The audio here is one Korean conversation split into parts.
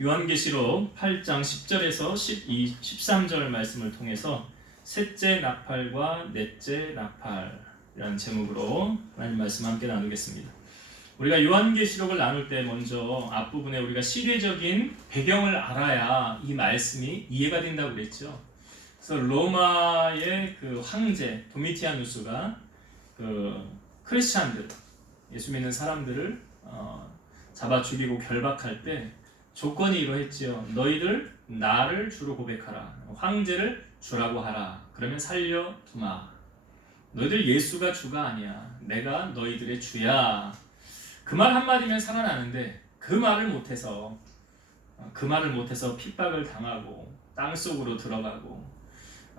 요한계시록 8장 10절에서 13절 말씀을 통해서 셋째 나팔과 넷째 나팔이라는 제목으로 하나님 말씀 함께 나누겠습니다. 우리가 요한계시록을 나눌 때 먼저 앞부분에 우리가 시대적인 배경을 알아야 이 말씀이 이해가 된다고 그랬죠. 그래서 로마의 그 황제 도미티아누스가 그 크리스찬들, 예수 믿는 사람들을 잡아 죽이고 결박할 때 조건이 이러했지요. 너희들 나를 주로 고백하라. 황제를 주라고 하라. 그러면 살려두마. 너희들 예수가 주가 아니야. 내가 너희들의 주야. 그 말 한마디면 살아나는데 그 말을 못해서 핍박을 당하고 땅속으로 들어가고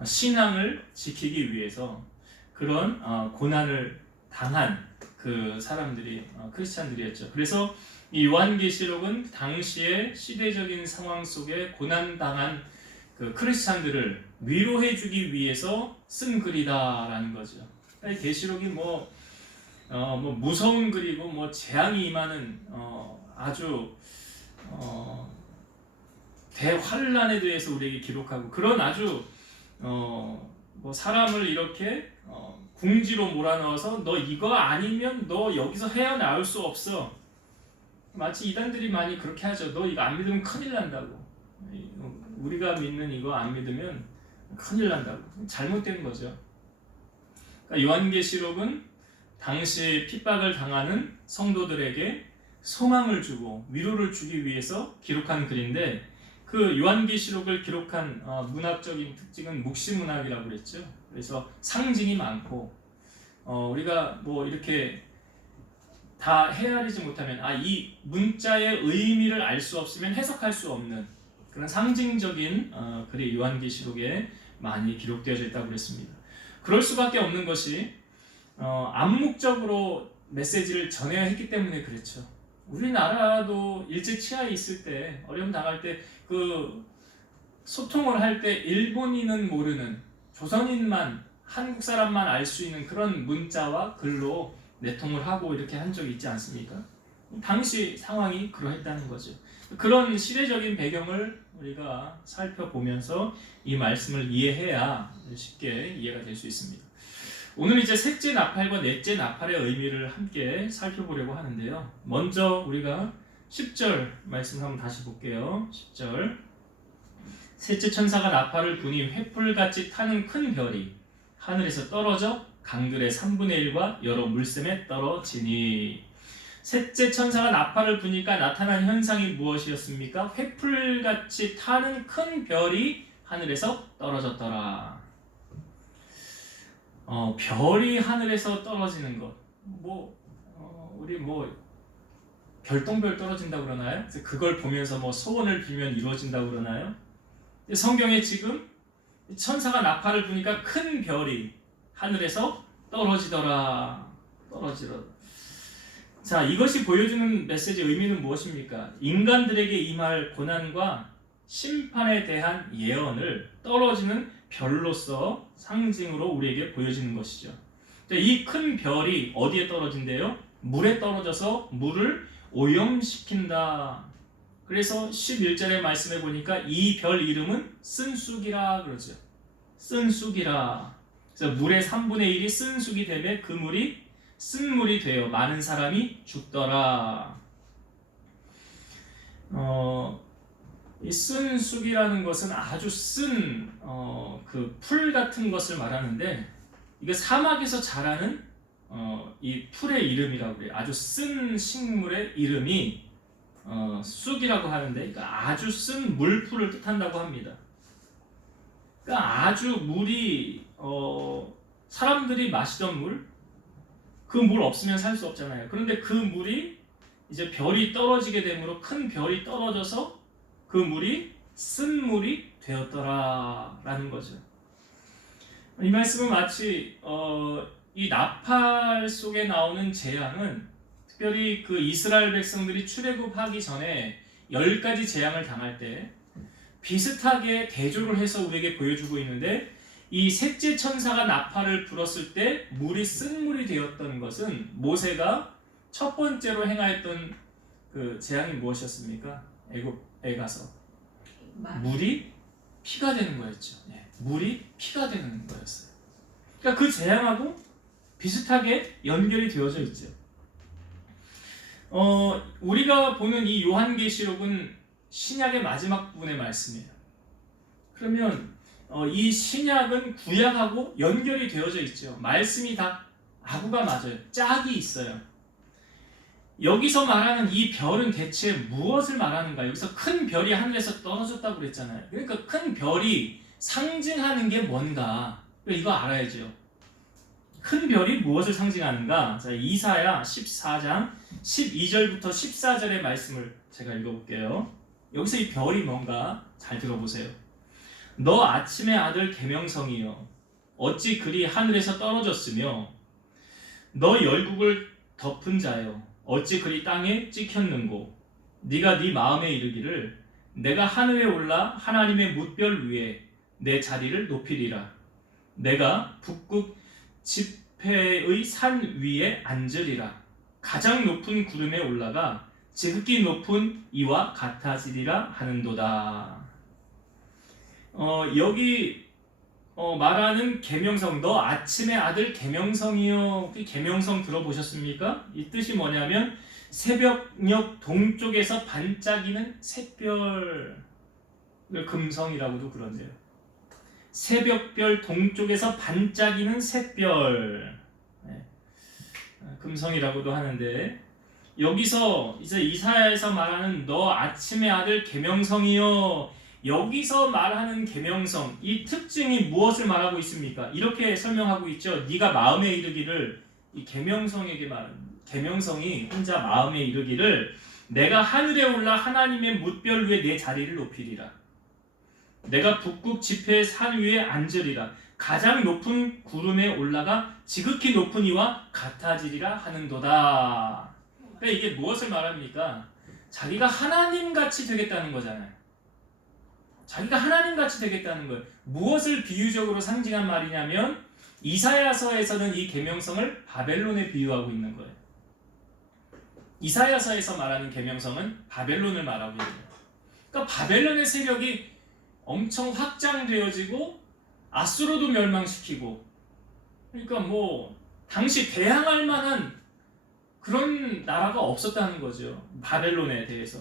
신앙을 지키기 위해서 그런 고난을 당한 그 사람들이 크리스찬들이었죠. 그래서 이 요한계시록은 당시의 시대적인 상황 속에 고난당한 그 크리스찬들을 위로해주기 위해서 쓴 글이다라는 거죠. 계시록이 무서운 글이고 재앙이 임하는 아주 대환란에 대해서 우리에게 기록하고 그런 아주 사람을 이렇게 궁지로 몰아넣어서 너 이거 아니면 너 여기서 헤어나올 수 없어. 마치 이단들이 많이 그렇게 하죠. 너 이거 안 믿으면 큰일 난다고. 우리가 믿는 이거 안 믿으면 큰일 난다고. 잘못된 거죠. 그러니까 요한계시록은 당시 핍박을 당하는 성도들에게 소망을 주고 위로를 주기 위해서 기록한 글인데 그 요한계시록을 기록한 문학적인 특징은 묵시문학이라고 그랬죠. 그래서 상징이 많고 우리가 이렇게 다 헤아리지 못하면 이 문자의 의미를 알 수 없으면 해석할 수 없는 그런 상징적인 글이 요한계시록에 많이 기록되어져 있다고 그랬습니다. 그럴 수밖에 없는 것이 암묵적으로 메시지를 전해야 했기 때문에 그렇죠. 우리나라도 일제 치하에 있을 때 어려움 당할 때 그 소통을 할 때 일본인은 모르는 조선인만 한국 사람만 알 수 있는 그런 문자와 글로 내통을 하고 이렇게 한 적이 있지 않습니까? 당시 상황이 그러했다는 거죠. 그런 시대적인 배경을 우리가 살펴보면서 이 말씀을 이해해야 쉽게 이해가 될 수 있습니다. 오늘 이제 셋째 나팔과 넷째 나팔의 의미를 함께 살펴보려고 하는데요. 먼저 우리가 10절 말씀 한번 다시 볼게요. 10절 셋째 천사가 나팔을 부니 횃불같이 타는 큰 별이 하늘에서 떨어져 강들의 3분의 1과 여러 물샘에 떨어지니. 셋째 천사가 나팔을 부니까 나타난 현상이 무엇이었습니까? 횃불같이 타는 큰 별이 하늘에서 떨어졌더라. 별이 하늘에서 떨어지는 것. 우리 별똥별 떨어진다고 그러나요? 그걸 보면서 소원을 빌면 이루어진다고 그러나요? 성경에 지금 천사가 나팔을 부니까 큰 별이 하늘에서 떨어지더라. 자, 이것이 보여주는 메시지 의미는 무엇입니까? 인간들에게 임할 고난과 심판에 대한 예언을 떨어지는 별로서 상징으로 우리에게 보여지는 것이죠. 이 큰 별이 어디에 떨어진대요? 물에 떨어져서 물을 오염시킨다. 그래서 11절의 말씀에 보니까 이 별 이름은 쓴쑥이라 그러죠. 쓴쑥이라. 그래서 물의 3분의 1이 쓴쑥이 되면 그 물이 쓴물이 되어 많은 사람이 죽더라. 이 쓴쑥이라는 것은 아주 쓴 그 풀 같은 것을 말하는데 이게 사막에서 자라는 이 풀의 이름이라고 그래요. 아주 쓴 식물의 이름이 쑥이라고 하는데 그러니까 아주 쓴 물풀을 뜻한다고 합니다. 그러니까 아주 물이 사람들이 마시던 물, 그 물 없으면 살 수 없잖아요. 그런데 그 물이 이제 별이 떨어지게 되므로 큰 별이 떨어져서 그 물이 쓴 물이 되었더라라는 거죠. 이 말씀은 마치 이 나팔 속에 나오는 재앙은 특별히 그 이스라엘 백성들이 출애굽하기 전에 10가지 재앙을 당할 때 비슷하게 대조를 해서 우리에게 보여주고 있는데 이 셋째 천사가 나팔을 불었을 때 물이 쓴물이 되었던 것은 모세가 첫 번째로 행하였던 그 재앙이 무엇이었습니까? 애굽에 가서 말. 물이 피가 되는 거였죠. 예, 물이 피가 되는 거였어요. 그러니까 그 재앙하고 비슷하게 연결이 되어져 있죠. 우리가 보는 이 요한계시록은 신약의 마지막 부분의 말씀이에요. 그러면 이 신약은 구약하고 연결이 되어져 있죠. 말씀이 다 아구가 맞아요. 짝이 있어요. 여기서 말하는 이 별은 대체 무엇을 말하는가? 여기서 큰 별이 하늘에서 떨어졌다고 그랬잖아요. 그러니까 큰 별이 상징하는 게 뭔가? 이거 알아야죠. 큰 별이 무엇을 상징하는가? 자, 이사야 14장 12절부터 14절의 말씀을 제가 읽어볼게요. 여기서 이 별이 뭔가 잘 들어보세요. 너 아침의 아들 계명성이여, 어찌 그리 하늘에서 떨어졌으며, 너 열국을 덮은 자여, 어찌 그리 땅에 찍혔는고. 네가 네 마음에 이르기를 내가 하늘에 올라 하나님의 뭇별 위에 내 자리를 높이리라. 내가 북극 지폐의 산 위에 앉으리라. 가장 높은 구름에 올라가 지극히 높은 이와 같아지리라 하는도다. 여기 말하는 계명성, 너 아침의 아들 계명성이요. 그 계명성 들어보셨습니까? 이 뜻이 뭐냐면 새벽녘 동쪽에서 반짝이는 샛별, 금성이라고도 그런데요. 새벽별 동쪽에서 반짝이는 샛별, 네. 금성이라고도 하는데, 여기서 이제 이사야에서 말하는 너 아침의 아들 계명성이요, 여기서 말하는 계명성, 이 특징이 무엇을 말하고 있습니까? 이렇게 설명하고 있죠. 네가 마음에 이르기를, 이 계명성에게 말하는, 계명성이 혼자 마음에 이르기를 내가 하늘에 올라 하나님의 뭇별 위에 내 자리를 높이리라. 내가 북극 지폐의 산 위에 앉으리라. 가장 높은 구름에 올라가 지극히 높은 이와 같아지리라 하는도다. 그러니까 이게 무엇을 말합니까? 자기가 하나님같이 되겠다는 거잖아요. 자기가 하나님같이 되겠다는 거예요. 무엇을 비유적으로 상징한 말이냐면 이사야서에서는 이 계명성을 바벨론에 비유하고 있는 거예요. 이사야서에서 말하는 계명성은 바벨론을 말하고 있는 거예요. 그러니까 바벨론의 세력이 엄청 확장되어지고 아수르도 멸망시키고, 그러니까 뭐 당시 대항할 만한 그런 나라가 없었다는 거죠. 바벨론에 대해서.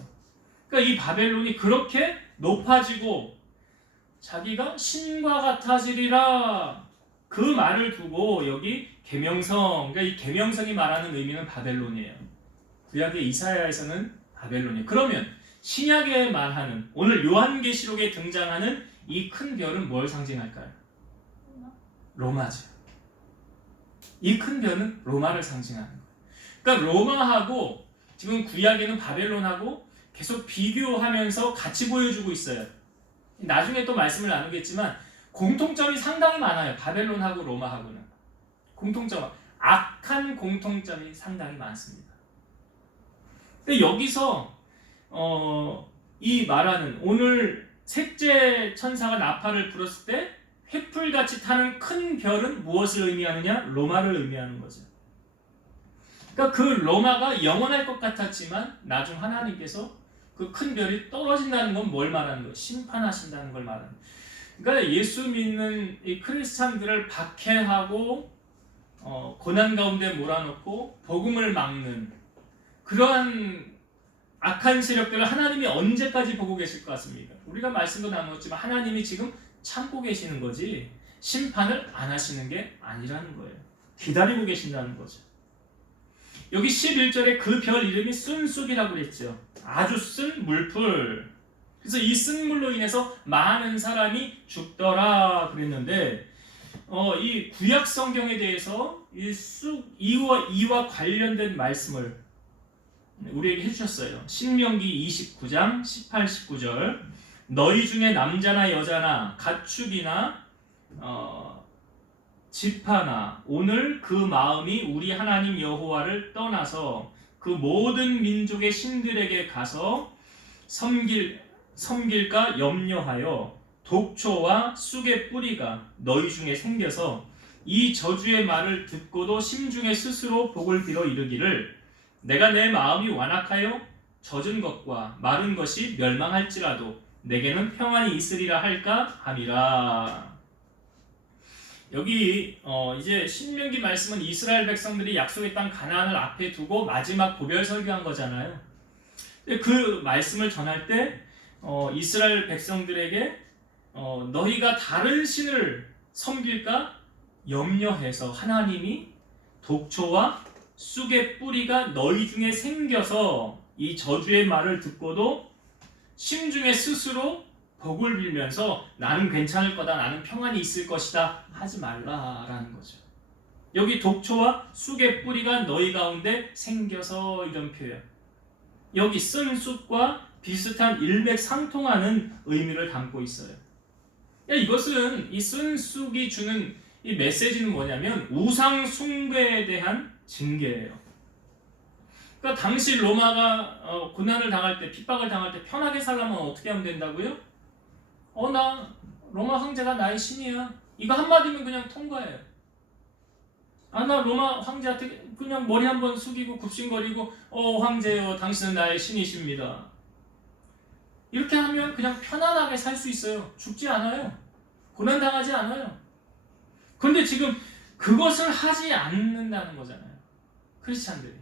그러니까 이 바벨론이 그렇게 높아지고 자기가 신과 같아지리라, 그 말을 두고 여기 계명성, 그러니까 이 계명성이 말하는 의미는 바벨론이에요. 구약의 이사야에서는 바벨론이에요. 그러면 신약에 말하는, 오늘 요한계시록에 등장하는 이 큰 별은 뭘 상징할까요? 로마죠. 이 큰 별은 로마를 상징하는 거예요. 그러니까 로마하고 지금 구약에는 바벨론하고 계속 비교하면서 같이 보여주고 있어요. 나중에 또 말씀을 나누겠지만 공통점이 상당히 많아요. 바벨론하고 로마하고는 공통점, 악한 공통점이 상당히 많습니다. 근데 여기서 이 말하는, 오늘 셋째 천사가 나팔을 불었을 때 횃불같이 타는 큰 별은 무엇을 의미하느냐? 로마를 의미하는 거죠. 그러니까 그 로마가 영원할 것 같았지만 나중 하나님께서 그 큰 별이 떨어진다는 건 뭘 말하는 거예요? 심판하신다는 걸 말하는 거예요. 그러니까 예수 믿는 이 크리스찬들을 박해하고 고난 가운데 몰아넣고 복음을 막는 그러한 악한 세력들을 하나님이 언제까지 보고 계실 것 같습니까? 우리가 말씀도 나누었지만 하나님이 지금 참고 계시는 거지 심판을 안 하시는 게 아니라는 거예요. 기다리고 계신다는 거죠. 여기 11절에 그 별 이름이 순쑥이라고 그랬죠. 아주 쓴 물풀. 그래서 이 쓴 물로 인해서 많은 사람이 죽더라 그랬는데, 이 구약 성경에 대해서 이 이와 관련된 말씀을 우리에게 해주셨어요. 신명기 29장 18, 19절. 너희 중에 남자나 여자나 가축이나 지파나 오늘 그 마음이 우리 하나님 여호와를 떠나서 그 모든 민족의 신들에게 가서 섬길까 염려하여 독초와 쑥의 뿌리가 너희 중에 생겨서 이 저주의 말을 듣고도 심중에 스스로 복을 빌어 이르기를 내가 내 마음이 완악하여 젖은 것과 마른 것이 멸망할지라도 내게는 평안이 있으리라 할까 함이라. 여기 이제 신명기 말씀은 이스라엘 백성들이 약속의 땅 가나안을 앞에 두고 마지막 고별 설교한 거잖아요. 그 말씀을 전할 때 이스라엘 백성들에게 너희가 다른 신을 섬길까 염려해서 하나님이 독초와 쑥의 뿌리가 너희 중에 생겨서 이 저주의 말을 듣고도 심중에 스스로 복을 빌면서 나는 괜찮을 거다, 나는 평안이 있을 것이다 하지 말라라는 거죠. 여기 독초와 쑥의 뿌리가 너희 가운데 생겨서 이런 표현. 여기 쓴 쑥과 비슷한 일맥상통하는 의미를 담고 있어요. 이것은 이 쓴 쑥이 주는 이 메시지는 뭐냐면 우상 숭배에 대한 징계예요. 그러니까 당시 로마가 고난을 당할 때, 핍박을 당할 때 편하게 살려면 어떻게 하면 된다고요? 나 로마 황제가 나의 신이야. 이거 한마디면 그냥 통과해요. 나 로마 황제한테 그냥 머리 한번 숙이고 굽신거리고 황제요, 당신은 나의 신이십니다. 이렇게 하면 그냥 편안하게 살 수 있어요. 죽지 않아요. 고난당하지 않아요. 그런데 지금 그것을 하지 않는다는 거잖아요. 크리스찬들이.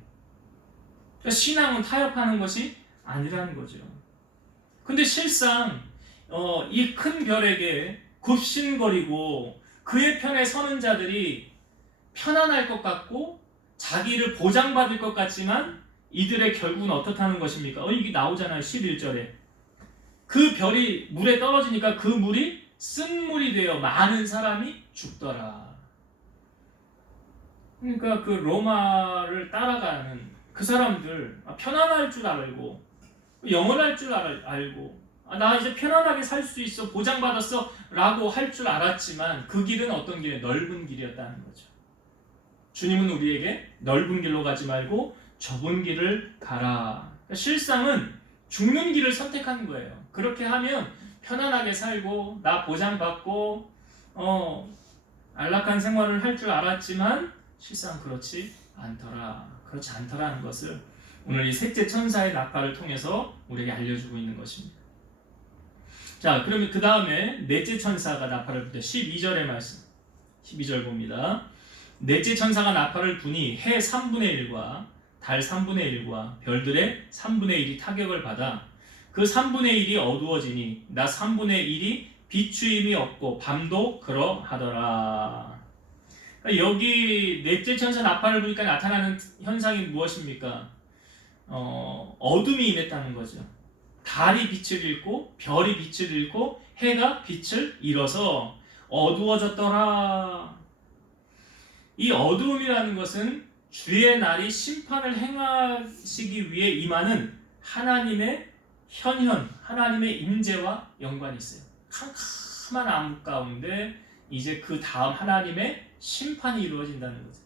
그러니까 신앙은 타협하는 것이 아니라는 거죠. 근데 실상 이 큰 별에게 굽신거리고 그의 편에 서는 자들이 편안할 것 같고 자기를 보장받을 것 같지만 이들의 결국은 어떻다는 것입니까? 이게 나오잖아요. 11절에. 그 별이 물에 떨어지니까 그 물이 쓴물이 되어 많은 사람이 죽더라. 그러니까 그 로마를 따라가는 그 사람들 편안할 줄 알고 영원할 줄 알고 나 이제 편안하게 살 수 있어, 보장받았어 라고 할 줄 알았지만 그 길은 어떤 길이에요? 넓은 길이었다는 거죠. 주님은 우리에게 넓은 길로 가지 말고 좁은 길을 가라. 그러니까 실상은 죽는 길을 선택하는 거예요. 그렇게 하면 편안하게 살고 나 보장받고 안락한 생활을 할 줄 알았지만 실상 그렇지 않더라는 것을 오늘 이 셋째 천사의 나팔을 통해서 우리에게 알려주고 있는 것입니다. 자, 그러면 그 다음에 넷째 천사가 나팔을 불 때 12절의 말씀, 12절 봅니다. 넷째 천사가 나팔을 부니 해 3분의 1과 달 3분의 1과 별들의 3분의 1이 타격을 받아 그 3분의 1이 어두워지니 나 3분의 1이 비추임이 없고 밤도 그러하더라. 그러니까 여기 넷째 천사 나팔을 부니까 나타나는 현상이 무엇입니까? 어둠이 임했다는 거죠. 달이 빛을 잃고 별이 빛을 잃고 해가 빛을 잃어서 어두워졌더라. 이 어두움이라는 것은 주의 날이 심판을 행하시기 위해 임하는 하나님의 현현, 하나님의 임재와 연관이 있어요. 캄캄한 암 가운데 이제 그 다음 하나님의 심판이 이루어진다는 거죠.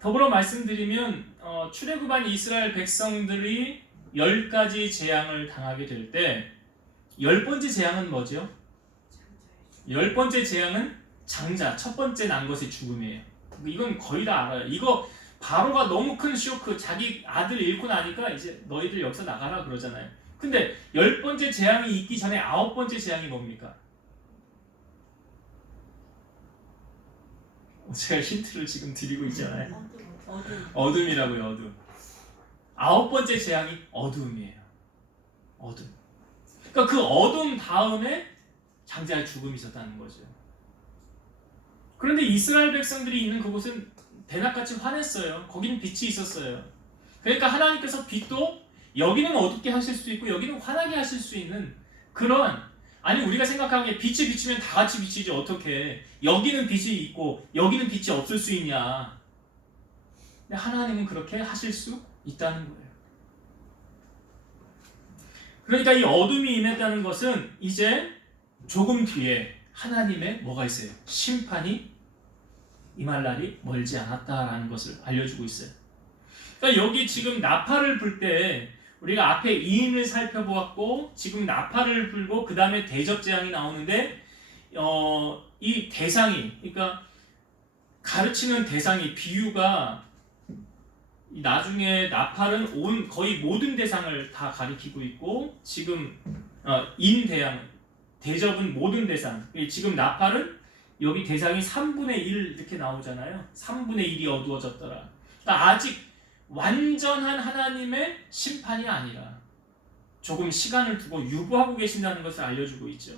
더불어 말씀드리면 출애굽한 이스라엘 백성들이 10가지 재앙을 당하게 될 때 10번째 재앙은 뭐죠? 10번째 재앙은 장자, 첫 번째 난 것의 죽음이에요. 이건 거의 다 알아요. 이거 바로가 너무 큰 쇼크, 자기 아들 잃고 나니까 이제 너희들 여기서 나가라 그러잖아요. 근데 10번째 재앙이 있기 전에 9번째 재앙이 뭡니까? 제가 힌트를 지금 드리고 있잖아요. 어둠이라고요, 어둠. 9번째 재앙이 어둠이에요. 어둠. 그러니까 그 어둠 다음에 장자의 죽음이 있었다는 거죠. 그런데 이스라엘 백성들이 있는 그곳은 대낮같이 환했어요. 거기는 빛이 있었어요. 그러니까 하나님께서 빛도 여기는 어둡게 하실 수 있고 여기는 환하게 하실 수 있는 그런, 아니 우리가 생각하기에 빛이 비치면 다 같이 비치지 어떻게 여기는 빛이 있고 여기는 빛이 없을 수 있냐. 근데 하나님은 그렇게 하실 수 있다는 거예요. 그러니까 이 어둠이 임했다는 것은 이제 조금 뒤에 하나님의 뭐가 있어요? 심판이 임할 날이 멀지 않았다라는 것을 알려주고 있어요. 그러니까 여기 지금 나팔을 불 때 우리가 앞에 이인을 살펴보았고 지금 나팔을 불고 그 다음에 대접재앙이 나오는데 이 대상이, 그러니까 가르치는 대상이, 비유가 이 나중에 나팔은 거의 모든 대상을 다 가리키고 있고 지금 인대양 대접은 모든 대상. 지금 나팔은 여기 대상이 3분의 1 이렇게 나오잖아요. 3분의 1이 어두워졌더라. 그러니까 아직 완전한 하나님의 심판이 아니라 조금 시간을 두고 유보하고 계신다는 것을 알려주고 있죠.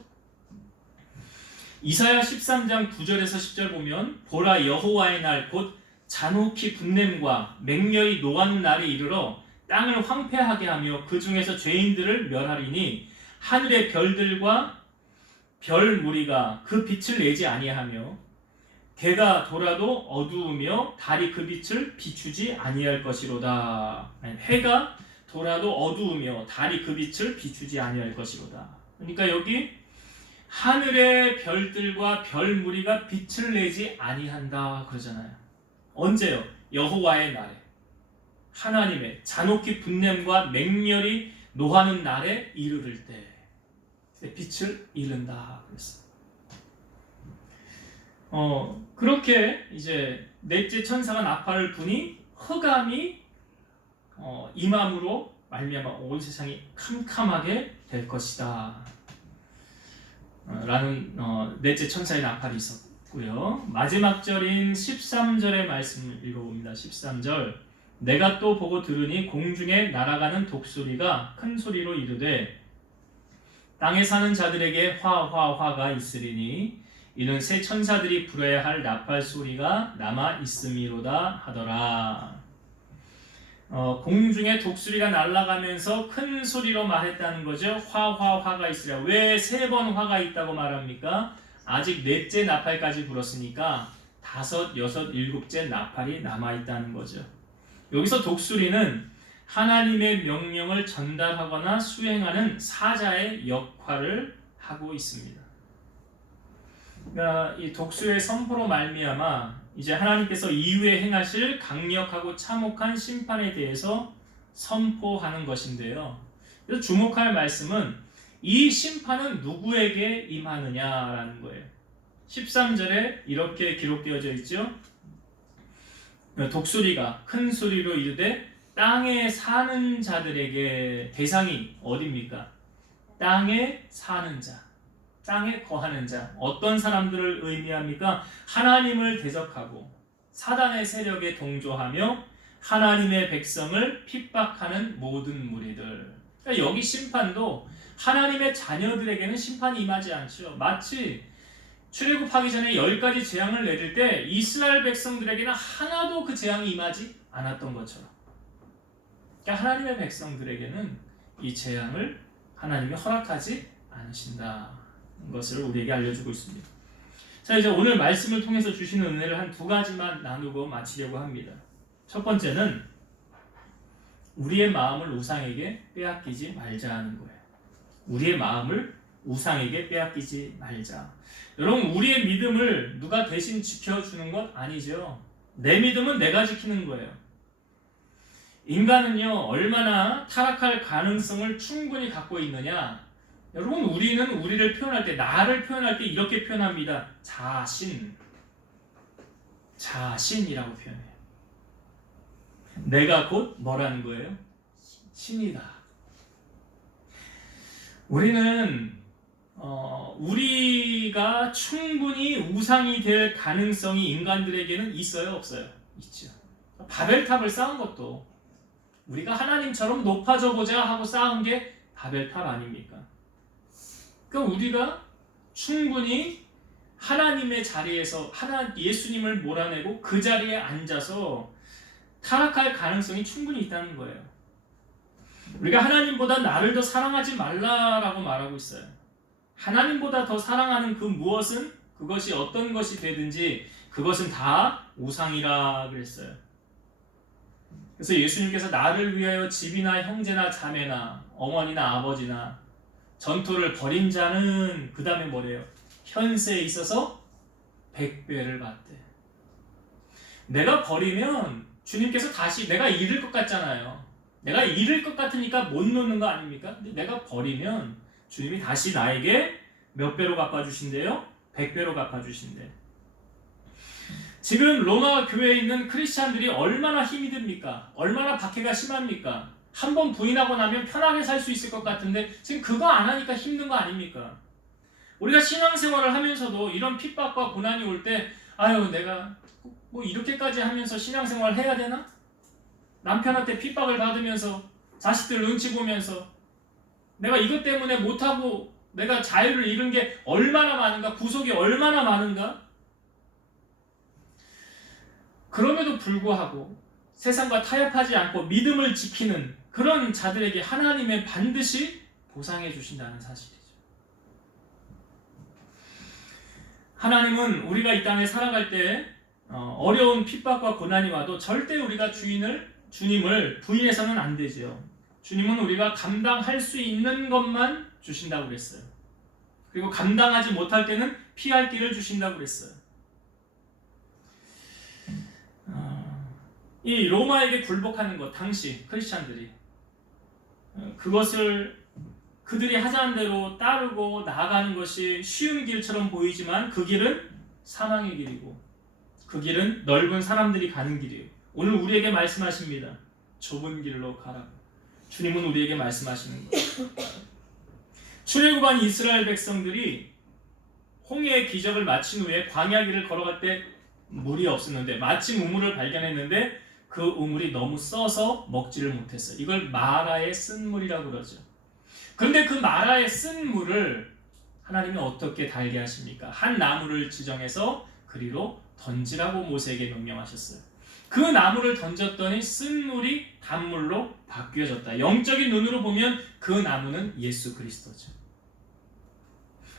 이사야 13장 9절에서 10절 보면 보라 여호와의 날 곧 잔혹히 분냄과 맹렬히 노하는 날이 이르러 땅을 황폐하게 하며 그 중에서 죄인들을 멸하리니 하늘의 별들과 별 무리가 그 빛을 내지 아니하며 해가 돌아도 어두우며 달이 그 빛을 비추지 아니할 것이로다. 해가 돌아도 어두우며 달이 그 빛을 비추지 아니할 것이로다. 그러니까 여기 하늘의 별들과 별 무리가 빛을 내지 아니한다 그러잖아요. 언제요? 여호와의 날에, 하나님의 잔혹히 분냄과 맹렬히 노하는 날에 이르를 때 빛을 잃는다 그랬어요. 그렇게 이제 넷째 천사가 나팔을 부니 흑암이 임함으로 말미암아 온 세상이 캄캄하게 될 것이다 라는 넷째 천사의 나팔이 있었고요. 마지막 절인 13절의 말씀을 읽어봅니다. 13절 내가 또 보고 들으니 공중에 날아가는 독수리가 큰 소리로 이르되 땅에 사는 자들에게 화가 있으리니 이는 새 천사들이 불어야 할 나팔 소리가 남아 있음이로다 하더라. 공중에 독수리가 날아가면서 큰 소리로 말했다는 거죠. 화가 있으랴. 왜 3번 화가 있다고 말합니까? 아직 넷째 나팔까지 불었으니까 5, 6, 7째 나팔이 남아 있다는 거죠. 여기서 독수리는 하나님의 명령을 전달하거나 수행하는 사자의 역할을 하고 있습니다. 그러니까 이 독수리의 선포로 말미암아 이제 하나님께서 이후에 행하실 강력하고 참혹한 심판에 대해서 선포하는 것인데요. 그래서 주목할 말씀은 이 심판은 누구에게 임하느냐라는 거예요. 13절에 이렇게 기록되어져 있죠. 독수리가 큰 소리로 이르되 땅에 사는 자들에게, 대상이 어디입니까? 땅에 사는 자, 땅에 거하는 자. 어떤 사람들을 의미합니까? 하나님을 대적하고 사단의 세력에 동조하며 하나님의 백성을 핍박하는 모든 무리들. 그러니까 여기 심판도 하나님의 자녀들에게는 심판이 임하지 않죠. 마치 출애굽하기 전에 10가지 재앙을 내릴 때 이스라엘 백성들에게는 하나도 그 재앙이 임하지 않았던 것처럼, 그러니까 하나님의 백성들에게는 이 재앙을 하나님이 허락하지 않으신다는 것을 우리에게 알려주고 있습니다. 자, 이제 오늘 말씀을 통해서 주시는 은혜를 한 2가지만 나누고 마치려고 합니다. 첫 번째는 우리의 마음을 우상에게 빼앗기지 말자는 거예요. 우리의 마음을 우상에게 빼앗기지 말자. 여러분, 우리의 믿음을 누가 대신 지켜주는 것 아니죠. 내 믿음은 내가 지키는 거예요. 인간은요, 얼마나 타락할 가능성을 충분히 갖고 있느냐. 여러분, 우리는 우리를 표현할 때, 나를 표현할 때 이렇게 표현합니다. 자신이라고 표현해요. 내가 곧 뭐라는 거예요? 신이다. 우리는 우리가 충분히 우상이 될 가능성이 인간들에게는 있어요, 없어요? 있죠. 바벨탑을 쌓은 것도 우리가 하나님처럼 높아져 보자 하고 쌓은 게 바벨탑 아닙니까? 그러니까 우리가 충분히 하나님의 자리에서 예수님을 몰아내고 그 자리에 앉아서 타락할 가능성이 충분히 있다는 거예요. 우리가 하나님보다 나를 더 사랑하지 말라라고 말하고 있어요. 하나님보다 더 사랑하는 그 무엇은, 그것이 어떤 것이 되든지 그것은 다 우상이라 그랬어요. 그래서 예수님께서 나를 위하여 집이나 형제나 자매나 어머니나 아버지나 전토를 벌인 자는 그 다음에 뭐래요? 현세에 있어서 100배를 받대. 내가 버리면 주님께서 다시, 내가 잃을 것 같잖아요. 내가 잃을 것 같으니까 못 놓는 거 아닙니까? 근데 내가 버리면 주님이 다시 나에게 몇 배로 갚아주신대요? 100배로 갚아주신대. 지금 로마 교회에 있는 크리스찬들이 얼마나 힘이 듭니까? 얼마나 박해가 심합니까? 한번 부인하고 나면 편하게 살 수 있을 것 같은데 지금 그거 안 하니까 힘든 거 아닙니까? 우리가 신앙생활을 하면서도 이런 핍박과 고난이 올 때 아유 내가 뭐 이렇게까지 하면서 신앙생활 해야 되나? 남편한테 핍박을 받으면서 자식들 눈치 보면서 내가 이것 때문에 못하고 내가 자유를 잃은 게 얼마나 많은가? 구속이 얼마나 많은가? 그럼에도 불구하고 세상과 타협하지 않고 믿음을 지키는 그런 자들에게 하나님은 반드시 보상해 주신다는 사실이죠. 하나님은 우리가 이 땅에 살아갈 때 어려운 핍박과 고난이 와도 절대 우리가 주님을 부인해서는 안 되죠. 주님은 우리가 감당할 수 있는 것만 주신다고 그랬어요. 그리고 감당하지 못할 때는 피할 길을 주신다고 그랬어요. 이 로마에게 굴복하는 것, 당시 크리스찬들이 그것을 그들이 하자는 대로 따르고 나아가는 것이 쉬운 길처럼 보이지만 그 길은 사망의 길이고 그 길은 넓은 사람들이 가는 길이에요. 오늘 우리에게 말씀하십니다. 좁은 길로 가라고. 주님은 우리에게 말씀하시는 거예요. 출애굽한 이스라엘 백성들이 홍해의 기적을 마친 후에 광야 길을 걸어갈 때 물이 없었는데 마침 우물을 발견했는데 그 우물이 너무 써서 먹지를 못했어요. 이걸 마라의 쓴 물이라고 그러죠. 그런데 그 마라의 쓴 물을 하나님은 어떻게 달게 하십니까? 한 나무를 지정해서 그리로 던지라고 모세에게 명령하셨어요. 그 나무를 던졌더니 쓴 물이 단물로 바뀌어졌다. 영적인 눈으로 보면 그 나무는 예수 그리스도죠.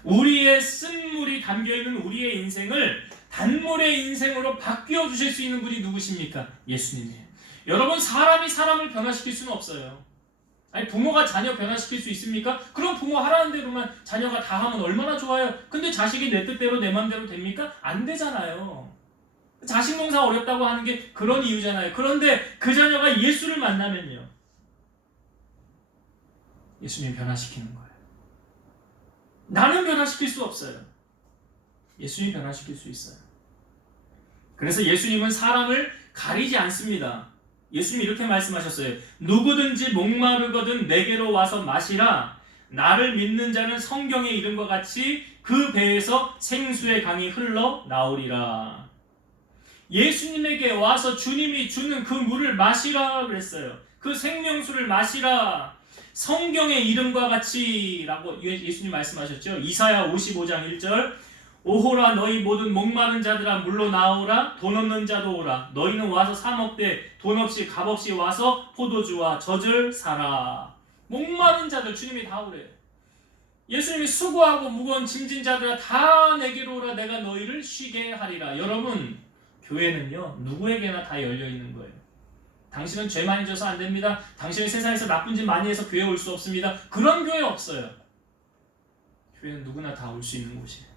우리의 쓴 물이 담겨있는 우리의 인생을 단물의 인생으로 바뀌어 주실 수 있는 분이 누구십니까? 예수님이에요. 여러분, 사람이 사람을 변화시킬 수는 없어요. 아니, 부모가 자녀 변화시킬 수 있습니까? 그럼 부모 하라는 대로만 자녀가 다 하면 얼마나 좋아요. 근데 자식이 내 뜻대로 내 맘대로 됩니까? 안 되잖아요. 자식 농사 어렵다고 하는 게 그런 이유잖아요. 그런데 그 자녀가 예수를 만나면요, 예수님 변화시키는 거예요. 나는 변화시킬 수 없어요. 예수님 변화시킬 수 있어요. 그래서 예수님은 사람을 가리지 않습니다. 예수님이 이렇게 말씀하셨어요. 누구든지 목마르거든 내게로 와서 마시라. 나를 믿는 자는 성경에 이른 것 같이 그 배에서 생수의 강이 흘러 나오리라. 예수님에게 와서 주님이 주는 그 물을 마시라 그랬어요. 그 생명수를 마시라. 성경의 이름과 같이 라고 예수님 말씀하셨죠. 이사야 55장 1절 오호라 너희 모든 목마른 자들아 물로 나오라. 돈 없는 자도 오라. 너희는 와서 사 먹되 돈 없이 값 없이 와서 포도주와 젖을 사라. 목마른 자들 주님이 다 오래요. 예수님이 수고하고 무거운 짐진 자들아 다 내게로 오라. 내가 너희를 쉬게 하리라. 여러분, 교회는요 누구에게나 다 열려있는 거예요. 당신은 죄 많이 져서 안 됩니다. 당신은 세상에서 나쁜 짓 많이 해서 교회에 올 수 없습니다. 그런 교회 없어요. 교회는 누구나 다 올 수 있는 곳이에요.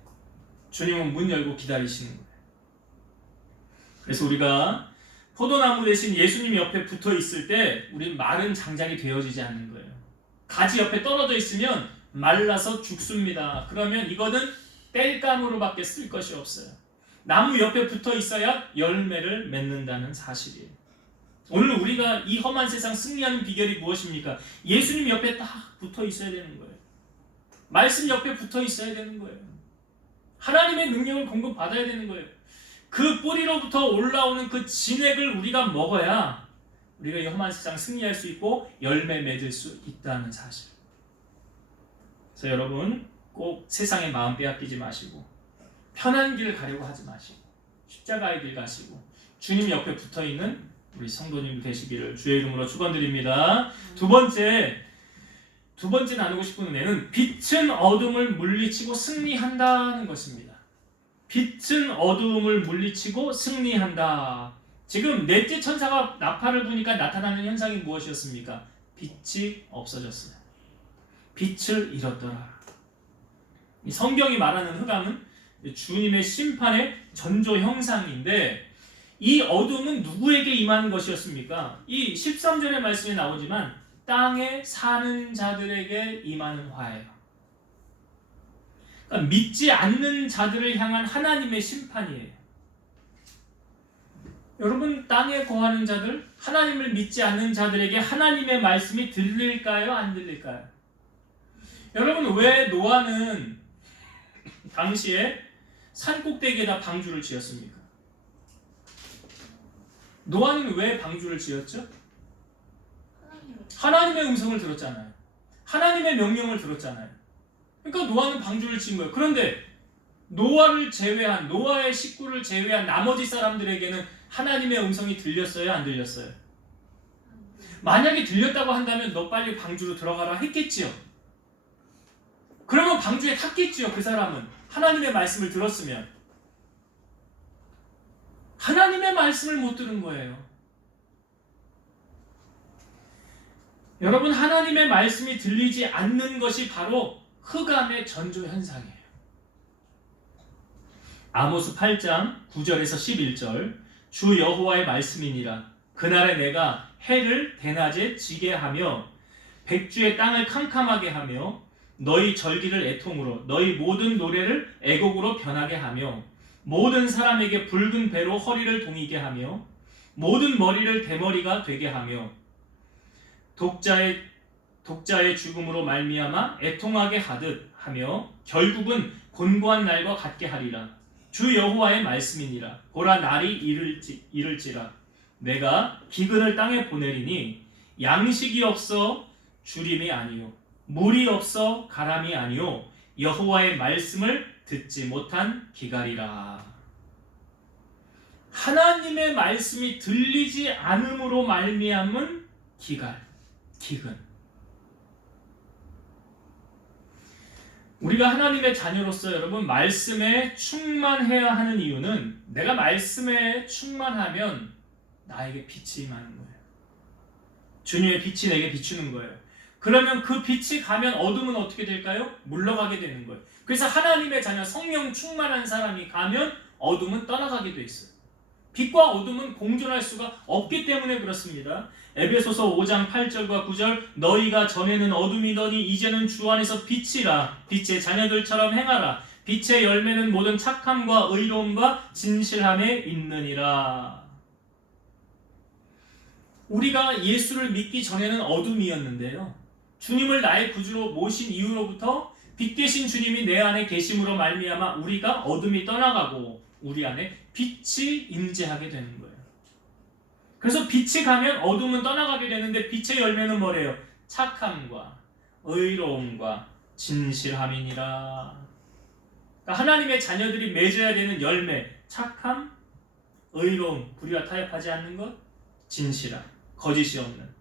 주님은 문 열고 기다리시는 거예요. 그래서 우리가 포도나무 대신 예수님 옆에 붙어 있을 때 우린 마른 장작이 되어지지 않는 거예요. 가지 옆에 떨어져 있으면 말라서 죽습니다. 그러면 이거는 땔감으로밖에 쓸 것이 없어요. 나무 옆에 붙어 있어야 열매를 맺는다는 사실이에요. 오늘 우리가 이 험한 세상 승리하는 비결이 무엇입니까? 예수님 옆에 딱 붙어 있어야 되는 거예요. 말씀 옆에 붙어 있어야 되는 거예요. 하나님의 능력을 공급받아야 되는 거예요. 그 뿌리로부터 올라오는 그 진액을 우리가 먹어야 우리가 이 험한 세상 승리할 수 있고 열매 맺을 수 있다는 사실. 그래서 여러분 꼭 세상의 마음 빼앗기지 마시고 편한 길을 가려고 하지 마시고 십자가의 길 가시고 주님 옆에 붙어있는 우리 성도님 되시기를 주의 이름으로 축원드립니다. 두 번째 나누고 싶은 은혜는 빛은 어둠을 물리치고 승리한다는 것입니다. 빛은 어둠을 물리치고 승리한다. 지금 넷째 천사가 나팔을 부니까 나타나는 현상이 무엇이었습니까? 빛이 없어졌어요. 빛을 잃었더라. 이 성경이 말하는 흑암은 주님의 심판의 전조 형상인데 이 어둠은 누구에게 임하는 것이었습니까? 이 13절의 말씀에 나오지만 땅에 사는 자들에게 임하는 화예요. 그러니까 믿지 않는 자들을 향한 하나님의 심판이에요. 여러분, 땅에 거하는 자들, 하나님을 믿지 않는 자들에게 하나님의 말씀이 들릴까요? 안 들릴까요? 여러분, 왜 노아는 당시에 산꼭대기에다 방주를 지었습니까? 노아는 왜 방주를 지었죠? 하나님의 음성을 들었잖아요. 하나님의 명령을 들었잖아요. 그러니까 노아는 방주를 지은 거예요. 그런데 노아를 제외한, 노아의 식구를 제외한 나머지 사람들에게는 하나님의 음성이 들렸어요? 안 들렸어요? 만약에 들렸다고 한다면 너 빨리 방주로 들어가라 했겠지요. 그러면 방주에 탔겠지요. 그 사람은 하나님의 말씀을 들었으면. 하나님의 말씀을 못 들은 거예요. 여러분, 하나님의 말씀이 들리지 않는 것이 바로 흑암의 전조 현상이에요. 아모스 8장 9절에서 11절, 주 여호와의 말씀이니라. 그날에 내가 해를 대낮에 지게 하며 백주의 땅을 캄캄하게 하며 너희 절기를 애통으로 너희 모든 노래를 애곡으로 변하게 하며 모든 사람에게 붉은 배로 허리를 동이게 하며 모든 머리를 대머리가 되게 하며 독자의 죽음으로 말미암아 애통하게 하듯 하며 결국은 곤고한 날과 같게 하리라. 주 여호와의 말씀이니라. 보라, 날이 이를지라. 내가 기근을 땅에 보내리니 양식이 없어 주림이 아니요 물이 없어 가람이 아니요 여호와의 말씀을 듣지 못한 기갈이라. 하나님의 말씀이 들리지 않음으로 말미암은 기근. 우리가 하나님의 자녀로서 여러분 말씀에 충만해야 하는 이유는 내가 말씀에 충만하면 나에게 빛이 임하는 거예요. 주님의 빛이 내게 비추는 거예요. 그러면 그 빛이 가면 어둠은 어떻게 될까요? 물러가게 되는 거예요. 그래서 하나님의 자녀, 성령 충만한 사람이 가면 어둠은 떠나가게 돼 있어요. 빛과 어둠은 공존할 수가 없기 때문에 그렇습니다. 에베소서 5장 8절과 9절, 너희가 전에는 어둠이더니 이제는 주 안에서 빛이라. 빛의 자녀들처럼 행하라. 빛의 열매는 모든 착함과 의로움과 진실함에 있느니라. 우리가 예수를 믿기 전에는 어둠이었는데요, 주님을 나의 구주로 모신 이후로부터 빛 되신 주님이 내 안에 계심으로 말미암아 우리가 어둠이 떠나가고 우리 안에 빛이 임재하게 되는 거예요. 그래서 빛이 가면 어둠은 떠나가게 되는데 빛의 열매는 뭐래요? 착함과 의로움과 진실함이니라. 그러니까 하나님의 자녀들이 맺어야 되는 열매, 착함, 의로움, 불의와 타협하지 않는 것, 진실함, 거짓이 없는.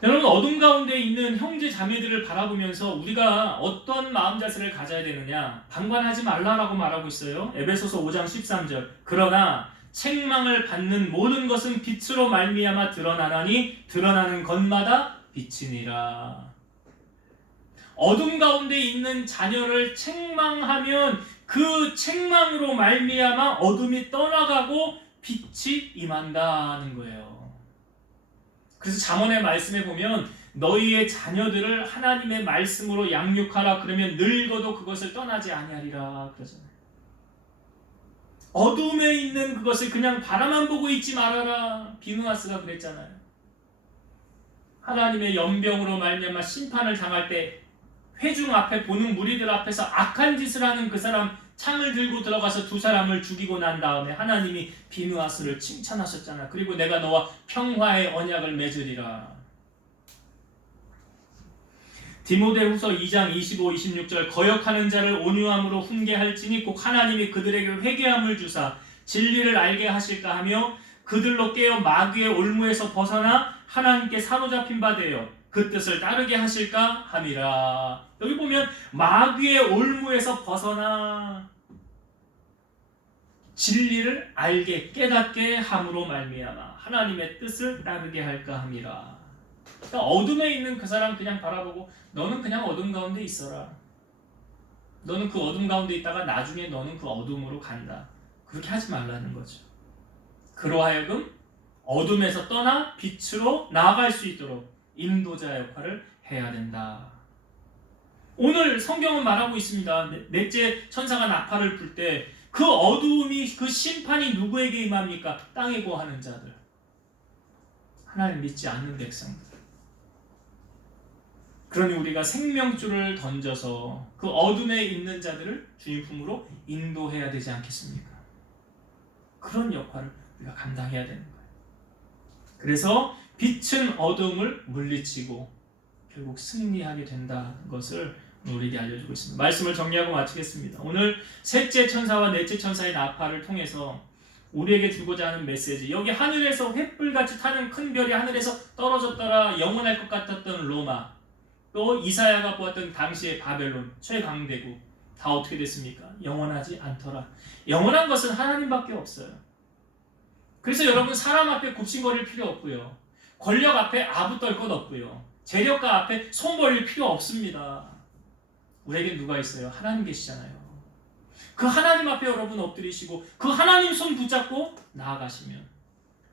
여러분, 어둠 가운데 있는 형제 자매들을 바라보면서 우리가 어떤 마음 자세를 가져야 되느냐? 방관하지 말라라고 말하고 있어요. 에베소서 5장 13절. 그러나 책망을 받는 모든 것은 빛으로 말미암아 드러나나니 드러나는 것마다 빛이니라. 어둠 가운데 있는 자녀를 책망하면 그 책망으로 말미암아 어둠이 떠나가고 빛이 임한다는 거예요. 그래서 잠언의 말씀에 보면 너희의 자녀들을 하나님의 말씀으로 양육하라. 그러면 늙어도 그것을 떠나지 아니하리라 그러잖아요. 어둠에 있는 그것을 그냥 바라만 보고 있지 말아라. 비누아스가 그랬잖아요. 하나님의 연병으로 말미암아 심판을 당할 때 회중 앞에 보는 무리들 앞에서 악한 짓을 하는 그 사람 창을 들고 들어가서 두 사람을 죽이고 난 다음에 하나님이 비누아스를 칭찬하셨잖아. 그리고 내가 너와 평화의 언약을 맺으리라. 디모데후서 2장 25, 26절, 거역하는 자를 온유함으로 훈계할지니 꼭 하나님이 그들에게 회개함을 주사 진리를 알게 하실까 하며 그들로 깨어 마귀의 올무에서 벗어나 하나님께 사로잡힌 바 되어 그 뜻을 따르게 하실까 함이라. 여기 보면 마귀의 올무에서 벗어나 진리를 알게 깨닫게 함으로 말미암아 하나님의 뜻을 따르게 할까 함이라. 그러니까 어둠에 있는 그 사람 그냥 바라보고 너는 그냥 어둠 가운데 있어라. 너는 그 어둠 가운데 있다가 나중에 너는 그 어둠으로 간다. 그렇게 하지 말라는 거죠. 그로하여금 어둠에서 떠나 빛으로 나아갈 수 있도록 인도자 역할을 해야 된다. 오늘 성경은 말하고 있습니다. 넷째 천사가 나팔을 불 때 그 어두움이, 그 심판이 누구에게 임합니까? 땅에 거하는 자들, 하나님 믿지 않는 백성들. 그러니 우리가 생명줄을 던져서 그 어둠에 있는 자들을 주님 품으로 인도해야 되지 않겠습니까? 그런 역할을 우리가 감당해야 되는 거예요. 그래서 빛은 어둠을 물리치고 결국 승리하게 된다는 것을 우리에게 알려주고 있습니다. 말씀을 정리하고 마치겠습니다. 오늘 셋째 천사와 넷째 천사의 나팔을 통해서 우리에게 주고자 하는 메시지, 여기 하늘에서 횃불같이 타는 큰 별이 하늘에서 떨어졌더라 영원할 것 같았던 로마, 또 이사야가 보았던 당시의 바벨론 최강대국, 다 어떻게 됐습니까? 영원하지 않더라. 영원한 것은 하나님밖에 없어요. 그래서 여러분, 사람 앞에 굽신거릴 필요 없고요, 권력 앞에 아부떨 것 없고요, 재력가 앞에 손 벌릴 필요 없습니다. 우리에겐 누가 있어요? 하나님 계시잖아요. 그 하나님 앞에 여러분 엎드리시고 그 하나님 손 붙잡고 나아가시면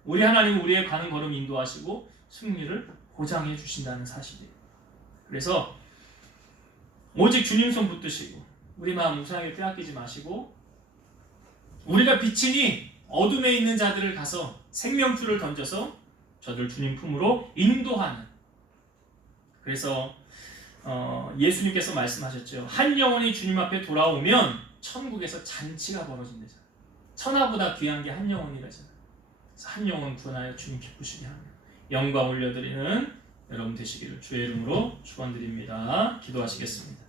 우리 하나님은 우리의 가는 걸음 인도하시고 승리를 보장해 주신다는 사실이에요. 그래서 오직 주님 손 붙드시고 우리 마음 우상에 빼앗기지 마시고, 우리가 빛이니 어둠에 있는 자들을 가서 생명줄을 던져서 저들 주님 품으로 인도하는, 그래서 예수님께서 말씀하셨죠. 한 영혼이 주님 앞에 돌아오면 천국에서 잔치가 벌어진대잖아요. 천하보다 귀한 게 한 영혼이라잖아요. 그래서 한 영혼 구원하여 주님 기쁘시게 하며 영광 올려드리는 여러분 되시기를 주의 이름으로 축원드립니다. 기도하시겠습니다.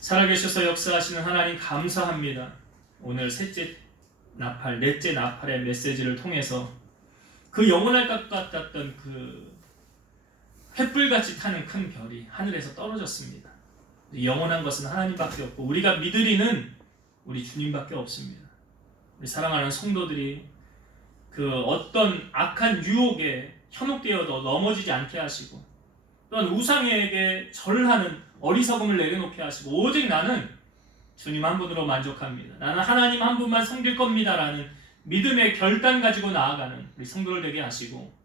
살아계셔서 역사하시는 하나님 감사합니다. 오늘 셋째 나팔, 넷째 나팔의 메시지를 통해서 그 영원할 것 같았던 그 횃불같이 타는 큰 별이 하늘에서 떨어졌습니다. 영원한 것은 하나님밖에 없고 우리가 믿으리는 우리 주님밖에 없습니다. 우리 사랑하는 성도들이 그 어떤 악한 유혹에 현혹되어도 넘어지지 않게 하시고, 또한 우상에게 절하는 어리석음을 내려놓게 하시고, 오직 나는 주님 한 분으로 만족합니다, 나는 하나님 한 분만 섬길 겁니다 라는 믿음의 결단 가지고 나아가는 우리 성도를 되게 하시고,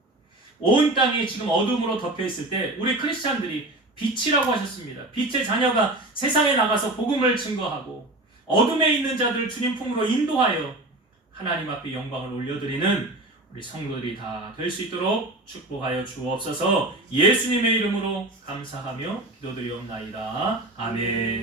온 땅이 지금 어둠으로 덮여있을 때 우리 크리스찬들이 빛이라고 하셨습니다. 빛의 자녀가 세상에 나가서 복음을 증거하고 어둠에 있는 자들을 주님 품으로 인도하여 하나님 앞에 영광을 올려드리는 우리 성도들이 다 될 수 있도록 축복하여 주옵소서. 예수님의 이름으로 감사하며 기도드리옵나이다. 아멘.